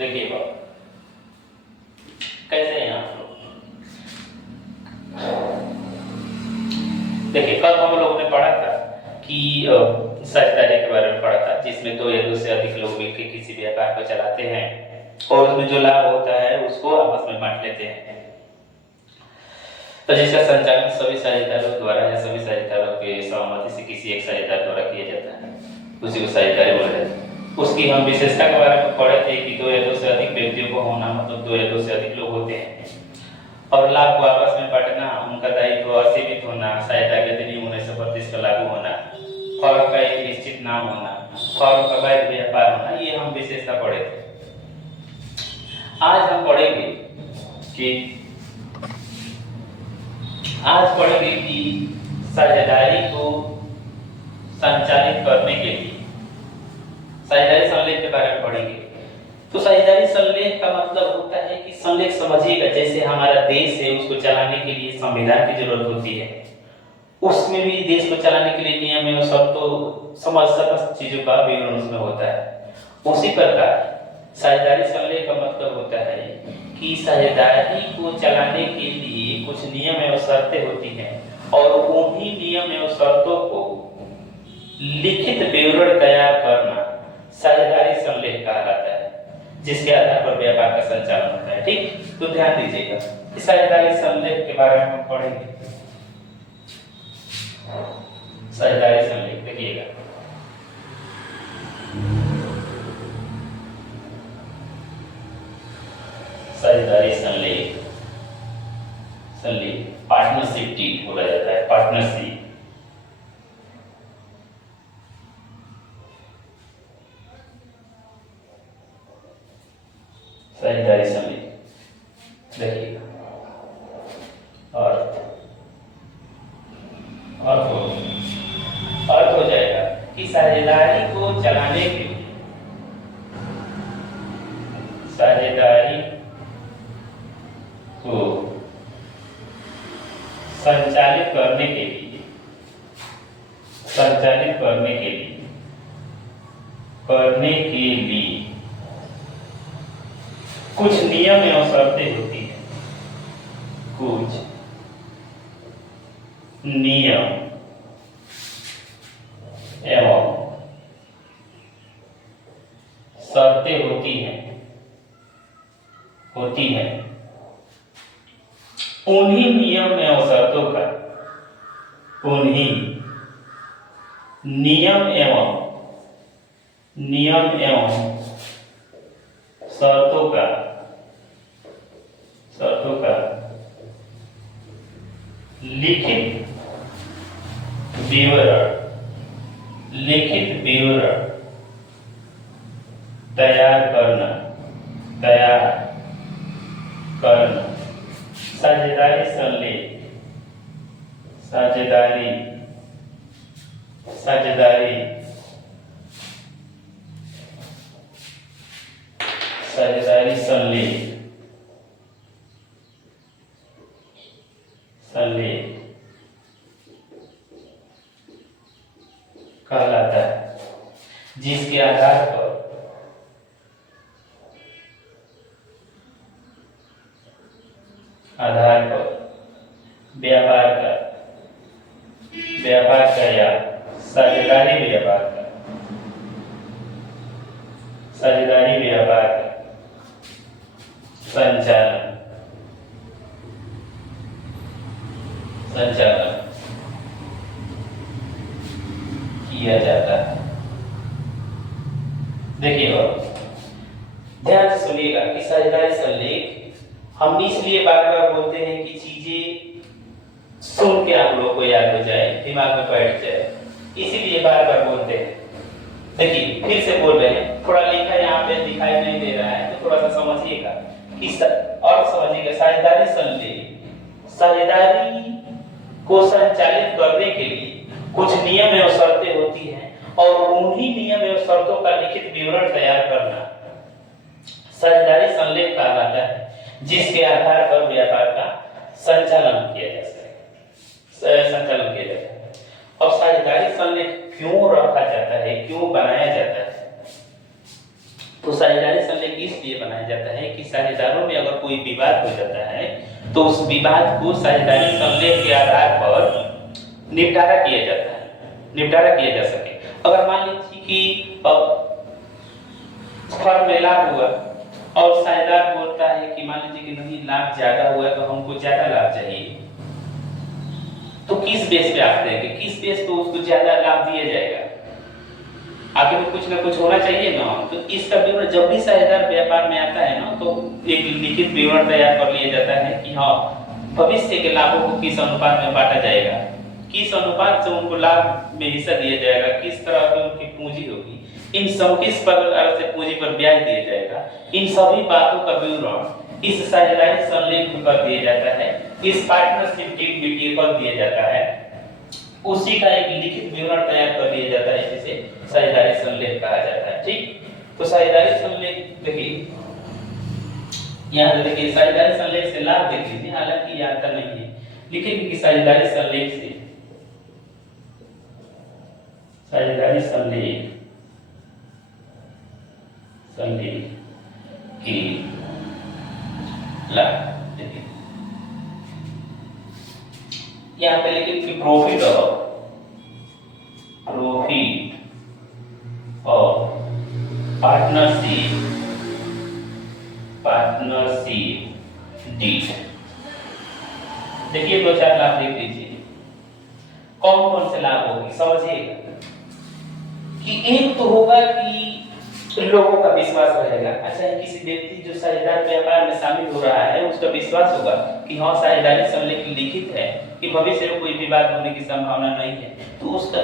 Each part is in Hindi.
देखिए बाबा, कैसे हैं आप लोग? देखिए, कल हम लोगों ने पढ़ा था कि साझेदारी के बारे में पढ़ा था, जिसमें दो या दो से अधिक लोग मिलकर किसी व्यापार को चलाते हैं और उसमें जो लाभ होता है उसको आपस में बांट लेते हैं। तो जिसका संचालन सभी साझेदारों द्वारा या सभी साझेदारों के सहमति से किसी एक साझेदार द्वारा किया जाता है, उसी को साझेदारी बोला जाता है। उसकी हम विशेषता के बारे में पढ़े थे कि दो या दो से अधिक व्यक्तियों को होना, मतलब दो या दो से अधिक लोग होते हैं, और लाभ को आपस में बांटना, उनका दायित्व असीमित होना, सहायता के अधिनियम 1932 का लागू होना, फर्म का एक निश्चित नाम होना, फर्म का वैध व्यापार होना, ये हम विशेषता पढ़े थे। आज हम पढ़ेंगे कि साझेदारी को संचालित करने के लिए साझेदारी संलेख के बारे में पढ़ेंगे। तो साझेदारी संलेख का मतलब होता है कि संलेख समझिएगा, जैसे हमारा देश है उसको चलाने के लिए संविधान की जरूरत होती है, उसमें भी देश को चलाने के लिए नियम एवं सब तो समझ सब चीजों का विवरण उसमें होता है। उसी प्रकार साझेदारी संलेख का मतलब होता है कि साझेदारी को चलाने के लिए कुछ नियम एवं शर्तें होती हैं और उन्हीं नियम एवं शर्तों को लिखित विवरण तैयार करना साझेदारी संलेख कहलाता है, जिसके आधार पर व्यापार का संचालन होता है। ठीक, तो ध्यान दीजिएगा कि साझेदारी संलेख के बारे में हम पढ़ेंगे। साझेदारी संलेख देखिएगा, साझेदारी संलेख पार्टनरशिप डीड बोला जाता है। पार्टनरशिप साझेदारी संलेख देखिएगा, अर्थ हो जाएगा कि साझेदारी को चलाने के लिए, साझेदारी को संचालित करने के लिए कुछ नियम एवं शर्तें होती हैं, कुछ नियम एवं शर्तें होती हैं। उन्हीं नियम एवं शर्तों का, उन्हीं नियम एवं शर्तों का लिखित विवरण तैयार करना साझेदारी संलेख, साझेदारी संलेख कहलाता है, जिसके आधार पर व्यापार का या साझेदारी व्यापार का संचालन किया जाता है। देखिए ध्यान से सुनिएगा कि साझेदारी संलेख हम इसलिए बार बार बोलते हैं कि चीजें सुन के आप लोगों को याद हो जाए, दिमाग में बैठ जाए, इसीलिए बार बार बोलते हैं। देखिए फिर से बोल रहे हैं, थोड़ा लिखा यहाँ पे दिखाई नहीं दे रहा है तो थोड़ा सा समझिएगा और समझिएगा। साझेदारी को संचालित करने के लिए कुछ नियम एवं शर्तें होती हैं और उन्हीं नियम एवं शर्तों का लिखित विवरण तैयार करना साझेदारी संलेख कहलाता है, जिसके आधार पर व्यापार का संचालन किया जाता है। अब साझेदारी संलेख क्यों रखा जाता है, क्यों बनाया जाता है? तो साझेदारी संलेख इस इसलिए बनाया जाता है कि साझेदारों में अगर कोई विवाद हो जाता है तो उस विवाद को साझेदारी संलेख के आधार पर निपटारा किया जाता है, निपटारा किया जा सके। अगर मान लीजिए कि फर्म में लाभ हुआ और साझेदार बोलता है कि मान लीजिए कि नहीं लाभ ज्यादा हुआ है तो हमको ज्यादा लाभ चाहिए, तो किस बेस पे आप देंगे, किस बेस पे उसको ज्यादा लाभ दिया जाएगा? आगे में कुछ ना कुछ होना चाहिए ना। तो इसका विवरण जब भी साझेदार व्यापार में आता है ना तो एक लिखित विवरण तैयार कर लिया जाता है कि हाँ भविष्य के लाभों को किस अनुपात में बांटा जाएगा, किस अनुपात से उनको लाभ में हिस्सा दिया जाएगा, किस तरह की उनकी पूंजी होगी, इन सब किस प्रकार से पूंजी पर ब्याज दिया जाएगा, इन सभी बातों का विवरण इस साझेदारी संलेख में कर दिया जाता है, इस पार्टनरशिप डीड में कर दिया जाता है, उसी का एक लिखित विवरण तैयार कर दिया जाता है जिसे साझेदारी संलेख कहा जाता है। ठीक, तो साझेदारी संलेख देखिए यहाँ से देखिए साझेदारी संलेख से लाभ देख लीजिए, हालांकि ये आता नहीं है, लिखेंगे कि साझेदारी संलेख से साझेदारी संलेख की लाभ देखिए यहाँ पे लिखिए कि प्रॉफिट और पार्टनरशिप डीड। देखिए दो चार लाभ देख लीजिए, कौन कौन से लाभ होंगे समझिएगा कि एक तो होगा कि लोगों का विश्वास रहेगा। अच्छा है किसी व्यक्ति जो साझेदार व्यापार में शामिल हो रहा है उसका विश्वास होगा कि हाँ साझेदारी संलेख लिखित है कि भविष्य में कोई विवाद होने की संभावना नहीं है, तो उसका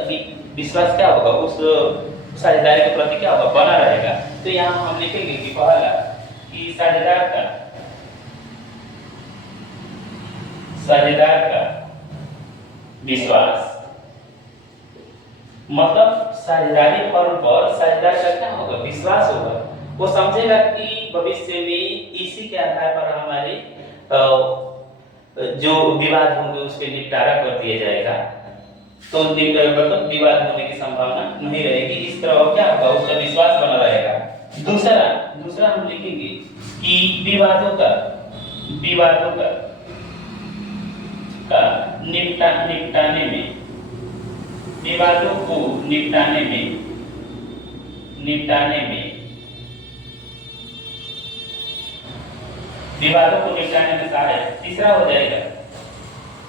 विश्वास क्या होगा, उस साझेदारी के प्रति क्या होगा, बना रहेगा। तो यहाँ हम लिखेंगे कि पहला कि साझेदार का विश्वास, मतलब साझेदारी फर्म पर साझेदार का क्या होगा, विश्वास होगा। वो समझेगा कि भविष्य में इसी के आधार पर हमारे जो विवाद होंगे उसके निपटारा कर दिया जाएगा, तो मतलब विवाद होने की संभावना नहीं रहेगी। इस तरह क्या होगा, उसका विश्वास बना रहेगा। दूसरा हम लिखेंगे कि विवादों का निपटाने में, विवादों को निपटाने में सहायक। तीसरा हो जाएगा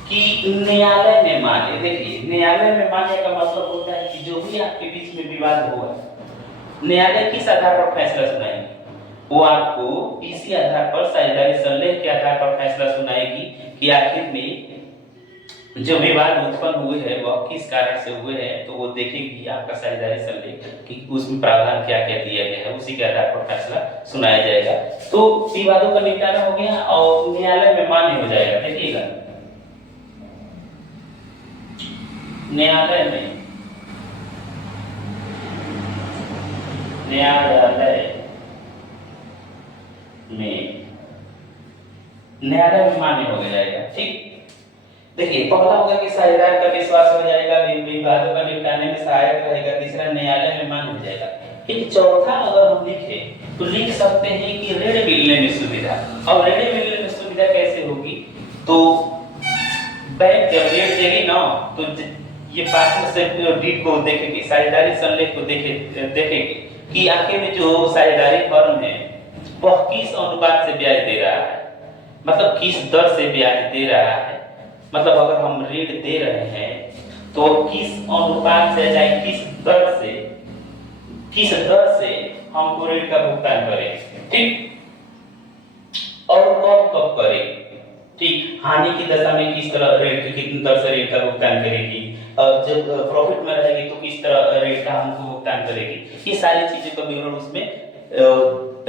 कि न्यायालय में माने। देखिए न्यायालय में माने का मतलब होता है कि जो भी आपके बीच में विवाद हुआ न्यायालय किस आधार पर फैसला सुनाएगी, वो आपको इसी आधार पर साझेदारी संलेख के आधार पर फैसला सुनाएगी कि आखिर में जो विवाद उत्पन्न हुए हैं वह किस कारण से हुए हैं। तो वो देखेगी आपका साझेदारी संलेख कि उसमें प्रावधान क्या क्या दिया गया है, उसी के आधार पर फैसला सुनाया जाएगा। तो विवादों का निपटारा हो गया और न्यायालय में मान्य हो जाएगा। देखिएगा न्यायालय में मान्य हो जाएगा। ठीक, देखिए पहला होगा कि साझेदार का विश्वास हो जाएगा, विवादों का निपटाने में सहायक रहेगा। तीसरा न्यायालय में मान्य हो जाएगा। फिर चौथा अगर हम लिखे तो लिख सकते हैं कि ऋण मिलने में सुविधा। और ऋण मिलने में सुविधा कैसे होगी, तो बैंक जब ऋण देगी ना तो ये पार्टनरशिप डीड को देखेगी, साझेदारी संलेख को देखेगी कि आखिर में जो साझेदारी फर्म है वह किस अनुपात से ब्याज दे रहा है, मतलब किस दर से ब्याज दे रहा है। मतलब अगर हम ऋण दे रहे हैं तो किस अनुपात से जाए, किस दर से हमको ऋण का भुगतान करें। ठीक, और कब करें। ठीक, हानि की दशा में किस तरह ऋण की कितनी दर से ऋण का भुगतान करेगी, और जब प्रॉफिट में रहेगी तो किस तरह ऋण का हमको भुगतान करेगी। ये सारी चीजों का विवरण उसमें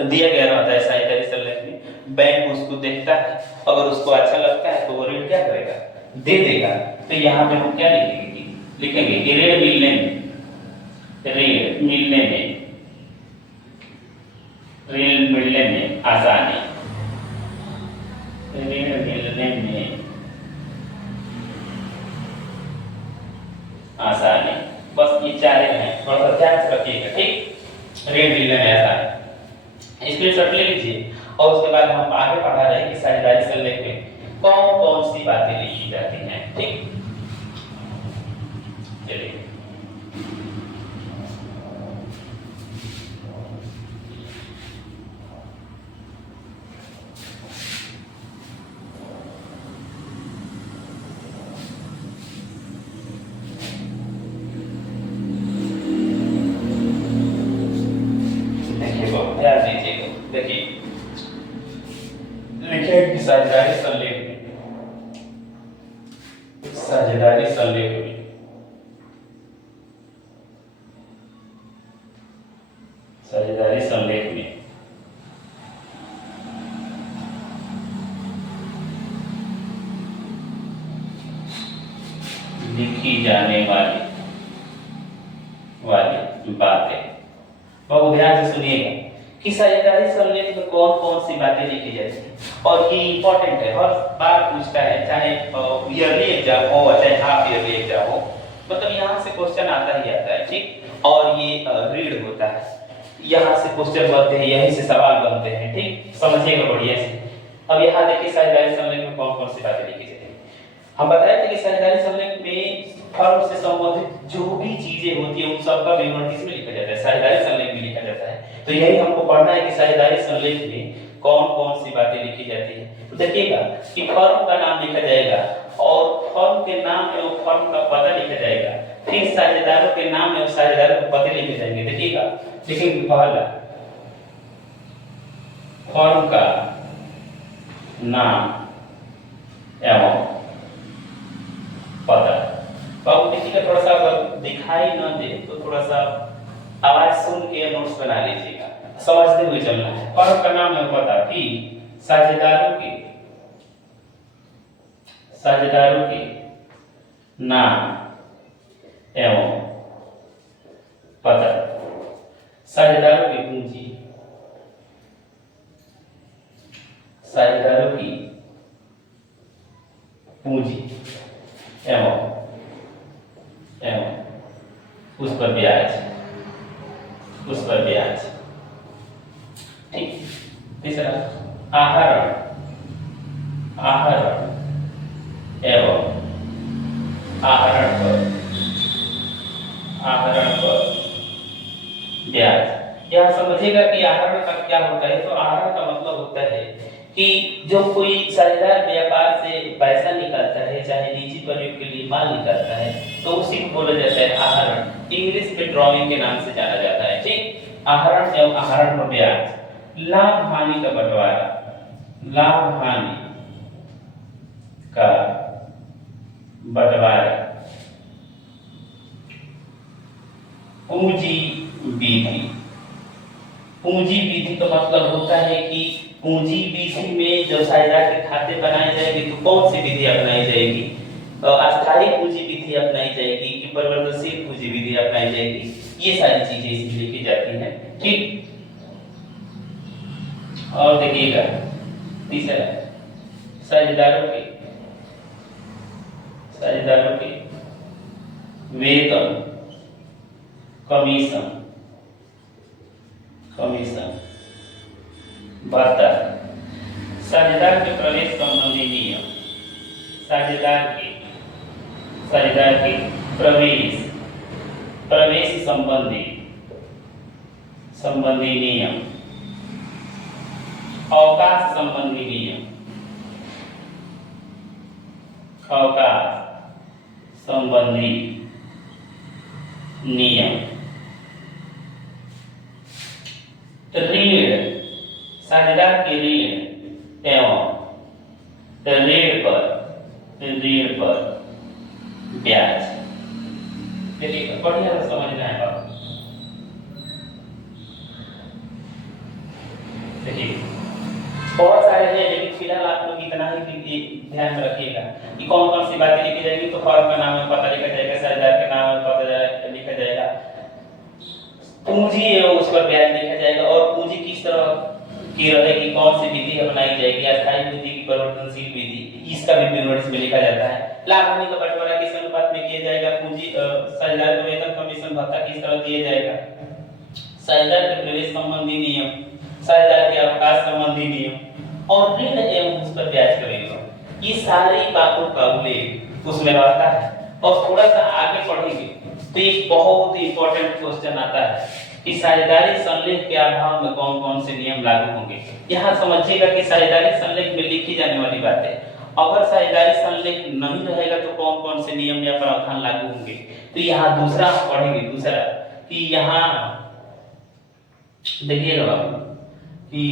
दिया गया रहता है साझेदारी संलेख में। बैंक उसको देखता है, अगर उसको अच्छा लगता है तो वो ऋण क्या करेगा, दे देगा। तो यहाँ पे हम क्या लिखेंगे कि ऋण मिलने में आसानी, बस ये चारे हैं, थोड़ा सा ध्यान से रखिएगा। ठीक, ऋण मिलने में आसानी। स्क्रीनशॉट ले लीजिए और उसके बाद हम आगे पढ़ा रहे हैं कि साझेदारी संलेख में कौन कौन सी बातें लिखी जाती हैं। ठीक, चलिए ध्यान दीजिएगा। देखिए लिखे कि साझेदारी संलेख में, साझेदारी संलेख में साझेदारी संलेख में लिखी जाने वाली बातें, बहुत ध्यान से सुनिएगा कि साझेदारी संलेख में कौन कौन सी बातें लिखी जाती हैं। और ये इंपॉर्टेंट है, हर बार पूछता है, चाहे ईयरली एग्जाम हो चाहे हाफ ईयरली एग्जाम हो, मतलब यहाँ से क्वेश्चन आता ही आता है। ठीक, और ये रीड होता है, यहाँ से क्वेश्चन बनते हैं, यहीं से सवाल बनते हैं। ठीक, समझिएगा बढ़िया से। अब यहाँ देखिए साझेदारी संलेख में कौन कौन सी बातें लिखी जाती हैं। हम बताए थे कि साझेदारी संलेख में फर्म से संबंधित जो भी चीजें होती है उन सब का विवरण किसमें लिखा जाता है, साझेदारी संलेख में लिखा जाता है। तो यही हमको पढ़ना है कि साझेदारी संलेख में कौन कौन सी बातें लिखी जाती है। तो देखिएगा कि फर्म का नाम लिखा जाएगा और फर्म के नाम एवं फर्म का पता लिखा जाएगा, फिर साझेदारों के नाम एवं साझेदारों के पते लिखे जाएंगे। देखिएगा, लेकिन पहला फर्म का नाम एवं पता। बाबू देखिएगा, थोड़ा सा अगर दिखाई न दे तो थोड़ा सा आवाज सुन के नोट्स बना लीजिएगा, समझते हुए चलना है। फर्म का नाम एवं पता, फिर साझेदारों के नाम एवं पता, साझेदारों की पूंजी, साझेदारों की पूंजी एवं उस पर ब्याज, उस पर ब्याज। ठीक, तीसरा आहरण एवं आहरण पर ब्याज। यह समझिएगा कि आहरण का क्या होता है। तो आहरण का मतलब होता है कि जो कोई साझेदार व्यापार से पैसा निकालता है, चाहे निजी प्रयोग के लिए माल निकालता है, तो उसी को बोला जाता है आहरण। इंग्लिश में ड्रॉइंग के नाम से जाना जाता है। ठीक, आहरण एवं आहरण पर ब्याज। लाभ हानि का बंटवारा, लाभ हानि का बंटवारा। पूंजी विधि, पूंजी विधि का मतलब होता है कि पूंजी विधि में जब साझेदार के खाते बनाए जाएंगे तो कौन सी विधि अपनाई जाएगी, अस्थायी पूंजी विधि अपनाई जाएगी कि परिवर्तनशील पूंजी विधि अपनाई जाएगी, ये सारी चीजें इसमें लिखी जाती हैं। ठीक, और देखिएगा तीसरा साझेदारों के वेतन, कमीशन भत्ता, साझेदार के प्रवेश संबंधी नियम, साझेदार के प्रवेश संबंधी नियम, अवकाश संबंधी नियम, ऋण, साझेदार के ऋण एवं ऋण पर ब्याज। देखिए बढ़िया से समझना है बाबू। देखिए बहुत सारे हैं, लेकिन फिलहाल आप लोग इतना ही ध्यान में रखिएगा कि कौन कौन सी बातें लिखी जाएगी। तो फर्म का नाम एवं पता लिखा जाएगा, साझेदार के नाम एवं पता लिखा जाएगा, पूंजी एवं उस पर ब्याज लिखा जाएगा, और पूंजी किस तरह की रहेगी, कौन सी विधि अपनाई जाएगी, अस्थायी विधि की परिवर्तनशील विधि, इसका भी विवरण इसमें लिखा जाता है। लाभ हानि का बंटवारा किस अनुपात में किया जाएगा, पूंजी साझेदार को वेतन कमीशन भत्ता किस तरह दिया जाएगा, साझेदार के प्रवेश संबंधी नियम, साझेदार संबंधी नियम और ऋण एवं उस पर ब्याज का विवरण, ये सारी बातों का उल्लेख उसमें रहता है। और थोड़ा सा आगे पढ़ेंगे तो एक बहुत ही इंपॉर्टेंट क्वेश्चन आता है कि साझेदारी संलेख के अभाव में कौन कौन से नियम लागू होंगे। यहाँ समझिएगा कि साझेदारी संलेख में लिखी जाने वाली बातें, अगर साझेदारी संलेख नहीं रहेगा तो कौन कौन से नियम या प्रावधान लागू होंगे। तो यहाँ दूसरा पढ़ेंगे, दूसरा कि यहाँ देखिएगा बाबू कि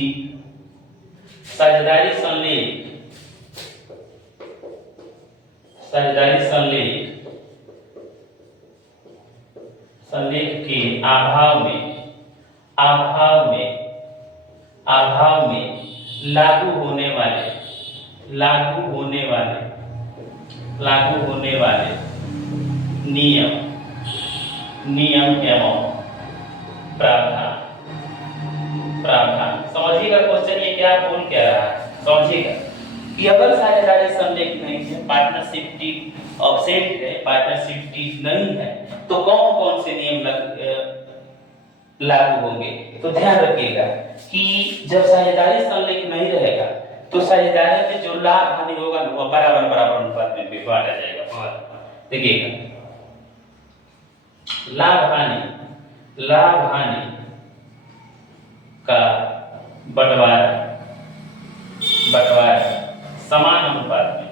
साझेदारी संलेख के अभाव में लागू होने वाले नियम एवं प्रावधान। समझिएगा क्वेश्चन ये क्या बोल क्या रहा है, समझिएगा कि अगर साझेदारी संलेख नहीं है, पार्टनरशिप डीड ऑब्सेंट है, पार्टनरशिप डीड नहीं है, तो कौन कौन से नियम लागू होंगे। तो ध्यान रखिएगा कि जब साझेदारी संलेख नहीं रहेगा तो साझेदारी में जो लाभ हानि होगा वो बराबर अनुपात में बांटा जाएगा। देखिएगा लाभ हानि का बंटवारा समान अनुपात में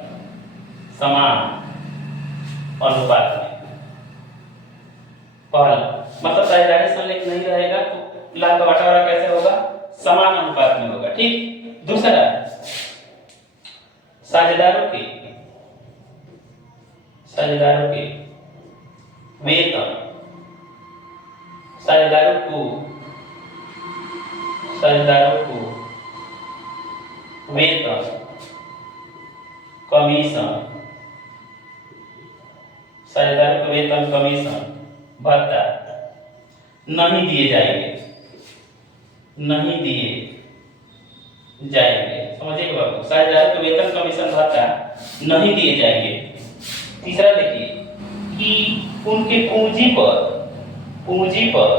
पहला मतलब साझेदारी संलेख नहीं रहेगा तो लाभ का बंटवारा कैसे होगा, समान अनुपात में होगा। ठीक। दूसरा साझेदारों के वेतन, साझेदारों को वेतन, कमीशन, साझेदारों को वेतन, कमीशन, भत्ता नहीं दिए जाएंगे। समझिएगा बाबू, साझेदारों को वेतन, कमीशन, भत्ता नहीं दिए जाएंगे। तीसरा देखिए कि उनके पूंजी पर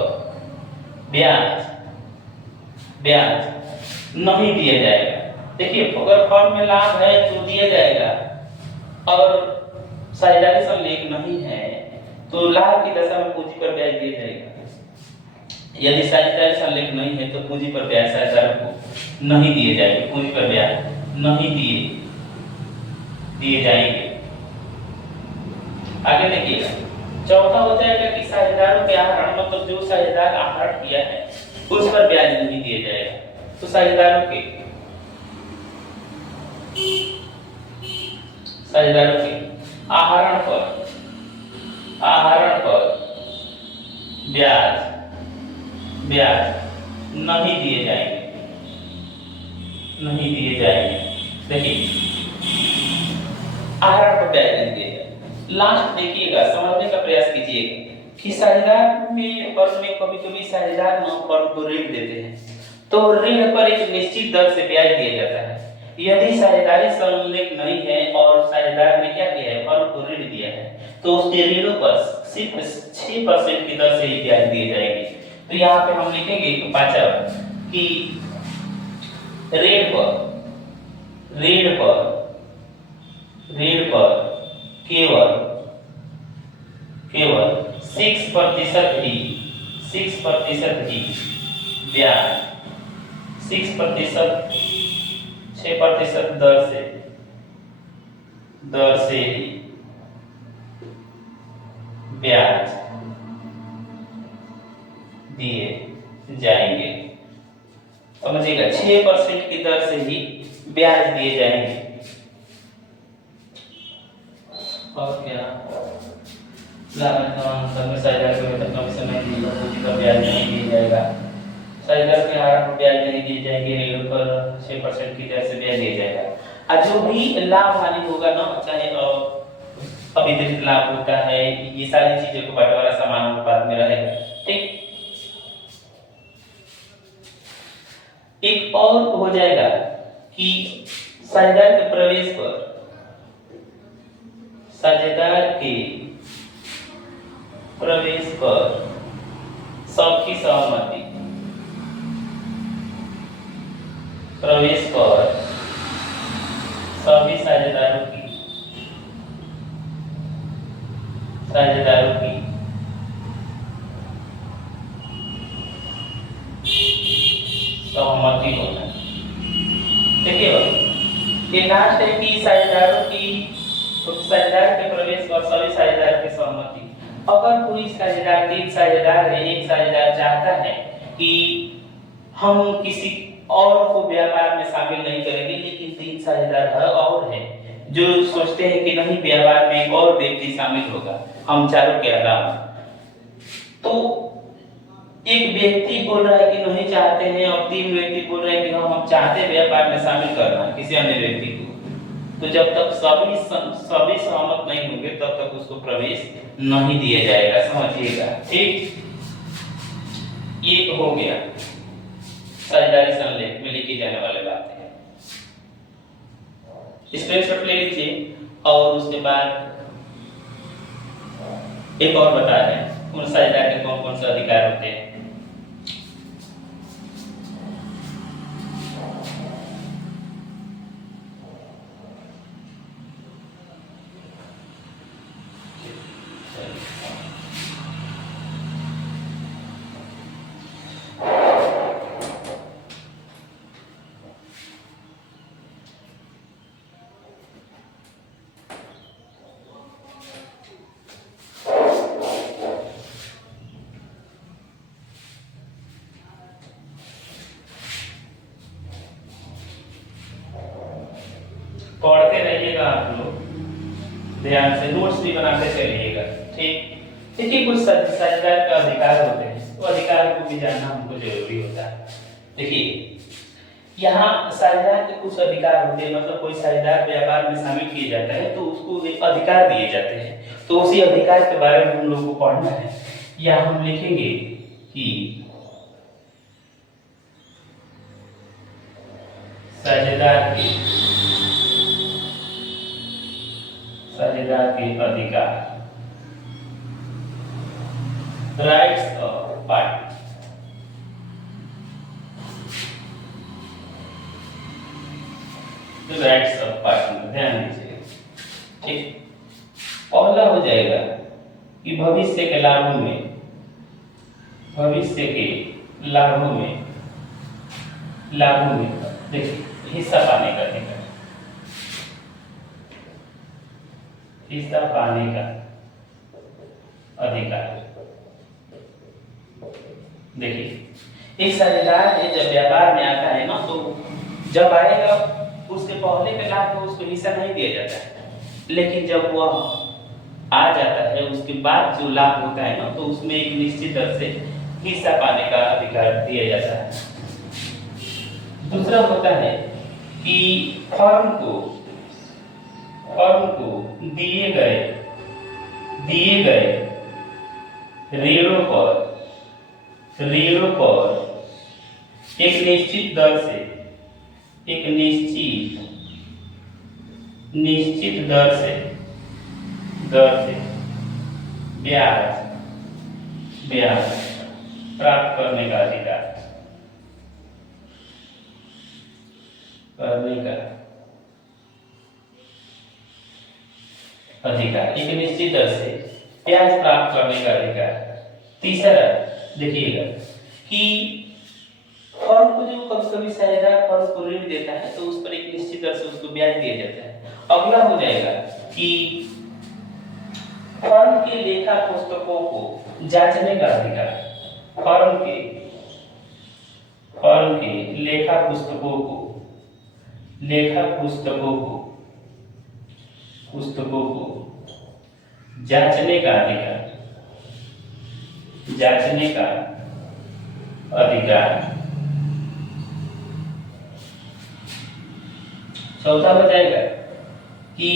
ब्याज नहीं दिया जाएगा। देखिए अगर फर्म में लाभ है तो दिया जाएगा, और साझेदारी संलेख नहीं है तो लाभ की दशा में पूंजी पर ब्याज दिया जाएगा। यदि साझेदारी संलेख नहीं है तो पूंजी पर ब्याज साझेदारों को नहीं दिए जाएंगे, पूंजी पर ब्याज नहीं दिए जाएंगे। आगे देखिएगा चौथा हो जाएगा कि साझेदारों के आहरण, मतलब जो साझेदार आहरण किया है उस पर ब्याज नहीं दिया जाएगा। तो साझेदारों के आहरण पर ब्याज नहीं दिए जाएंगे। देखिए आहरण पर ब्याज नहीं दिए जाएंगे। लास्ट देखिएगा, समझने का प्रयास कीजिएगा कि साझेदार में फर्म में कभी-कभी साझेदार न फर्म को ऋण देते हैं तो ऋण पर एक निश्चित दर से ब्याज दिया जाता है। यदि साझेदारी संलेख नहीं है और साझेदार ने क्या किया है, फर्म को ऋण दिया है, तो उसके ऋणों पर सिर्फ 6% की दर से ही ब्याज दिए जाएंगे। तो यहाँ पे हम लिखेंगे पांचवा कि ऋण पर केवल 6% ही ब्याज 6% दर से ही ब्याज दिए जाएंगे। समझिएगा 6% की दर से ही ब्याज दिए जाएंगे। और क्या साझेदार को वेतन कमीशन नहीं दिया, पूंजी पर ब्याज नहीं दिया जाएगा। साझेदार के आहरण पर ब्याज नहीं दिए जाएंगे, ऋण पर 6% की दर से ब्याज दिया जाएगा। जो भी लाभ हानि होगा ना, चाहे अवितरित लाभ होता है, ये सारी चीजों को बंटवारा समान अनुपात में रहेगा। ठीक। एक और हो जाएगा कि साझेदार के प्रवेश पर सबकी प्रवेश पर सभी साझेदारों की सहमति होना। देखिए ये लास्ट है कि साझेदार के प्रवेश पर सभी साझेदार की सहमति। अगर कोई साझेदार, 3 साझेदार है, एक साझेदार चाहता है कि हम किसी और को व्यापार में शामिल नहीं करेंगे, लेकिन 3 साझेदार और हैं जो सोचते हैं कि नहीं, व्यापार में एक और व्यक्ति शामिल होगा हम चारों के अलावा। तो एक व्यक्ति बोल रहा है कि नहीं चाहते हैं और 3 व्यक्ति बोल रहे हैं कि हम चाहते हैं व्यापार में शामिल करना किसी अन्य व्यक्ति को। तो जब तक सभी सहमत नहीं होंगे तब तक उसको प्रवेश नहीं दिया जाएगा, समझिएगा। ठीक, ये हो गया साझेदारी संलेख में लिखी जाने वाली बात है। स्क्रीनशॉट ले लीजिए और उसके बाद एक और बता दें उन साझेदार के कौन कौन से अधिकार होते हैं। पढ़ते रहिएगा आप लोग, ध्यान से नोट्स भी बनाते चलिएगा। ठीक, देखिए कुछ साझेदार का अधिकार होते हैं, तो अधिकार को भी जानना हमको जरूरी होता है। देखिए यहाँ साझेदार के कुछ अधिकार होते हैं, मतलब कोई साझेदार व्यापार में शामिल किया जाता है तो उसको अधिकार दिए जाते हैं, तो उसी अधिकार के बारे में हम लोग को पढ़ना है। या हम लिखेंगे कि साझेदार के अधिकार, rights of party. Rights of party ध्यान दीजिए। ठीक, पहला हो जाएगा कि भविष्य के लाभों में देखिए हिस्सा पाने का अधिकार, हिस्सा पाने का अधिकार। देखिए एक साझेदार है जब व्यापार में आता है ना, तो जब आएगा उसके पहले के लाभ में उसको हिस्सा नहीं दिया जाता है, लेकिन जब वह आ जाता है उसके बाद जो लाभ होता है ना, तो उसमें एक निश्चित दर से हिस्सा पाने का अधिकार दिया जाता है। दूसरा होता है कि फर्म को दिए गए ऋणों पर एक निश्चित दर से ब्याज प्राप्त करने का अधिकार, एक निश्चित दर से ब्याज प्राप्त करने का अधिकार। तीसरा देखिएगा कि फर्म को जो कभी साझेदार फर्म को ऋण देता है तो उस पर एक निश्चित दर से उसको ब्याज दिया जाता है। अगला हो जाएगा कि फर्म के लेखा पुस्तकों को जांचने का अधिकार, फर्म के लेखा पुस्तकों को जांचने का अधिकार। चौथा हो जाएगा कि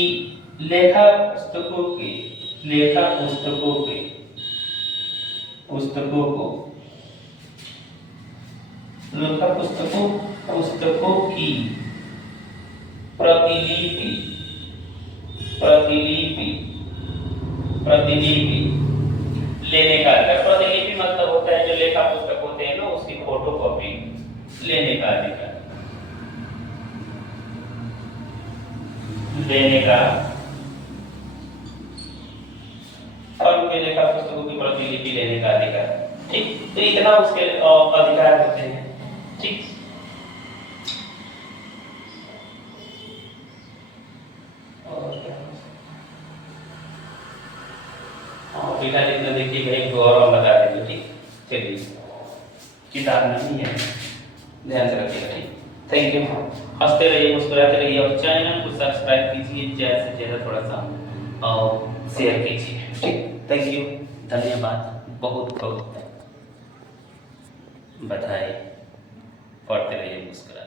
लेखा पुस्तकों की प्रतिलिपि लेने का अधिकार। प्रतिलिपि मतलब होता है जो लेखा पुस्तक होते हैं ना, उसकी फोटो कॉपी लेने का अधिकार। लेने का, फर्म के लेखा पुस्तकों की प्रतिलिपि लेने का अधिकार। ठीक, तो इतना उसके अधिकार होते हैं। ठीक, बेटा जितना देखिए भाई गौरव बता देंगे। ठीक, चलिए किताब नहीं है, ध्यान से रखिएगा। ठीक, थैंक यू। हंसते रहिए, मुस्कुराते रहिए और चैनल को सब्सक्राइब कीजिए, ज़्यादा से ज़्यादा थोड़ा सा और शेयर कीजिए। ठीक, थैंक यू, धन्यवाद, बहुत बहुत बधाई। पढ़ते रहिए, मुस्कुराते